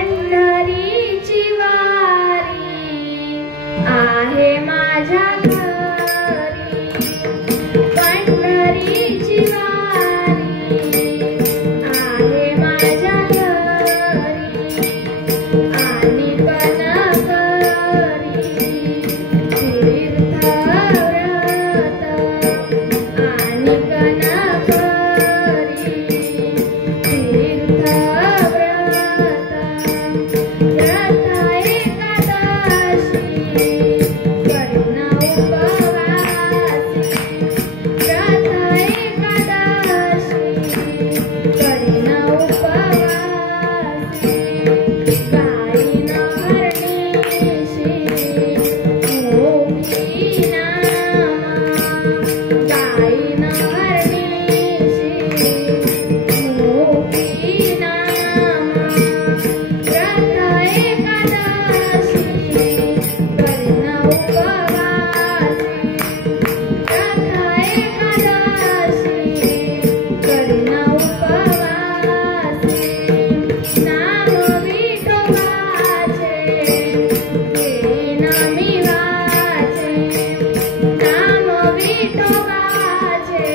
पंढरीची वारी आहे माझ्या घरी, पंढरीची वारी आहे माझ्या घरी, आणि कणकरी तीर्थव्रत, आणि कणकरी तीर्थव्रत, व्रत एकादशी करीन उपवासी, व्रत एकादशी करीन उपवासी, गाईन हरणीशी मोठी नाम, गाईन हरणीशी मोठी नाम, व्रत एकादशी करीन उपवासी, व्रत एकादशी करीन उपवासी, नाम विठोबाचे घेईन मी वाचे, नाम विठोबाचे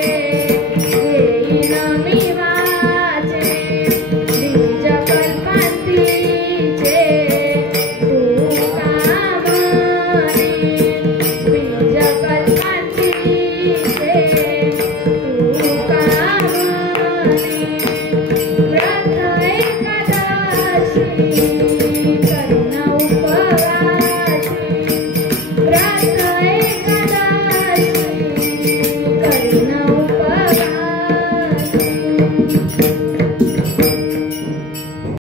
घेईन मी वाचे, बीज कल्पांतीचे तुका म्हणी, बीज कल्पांतीचे तुका म्हणी, व्रत एकादशी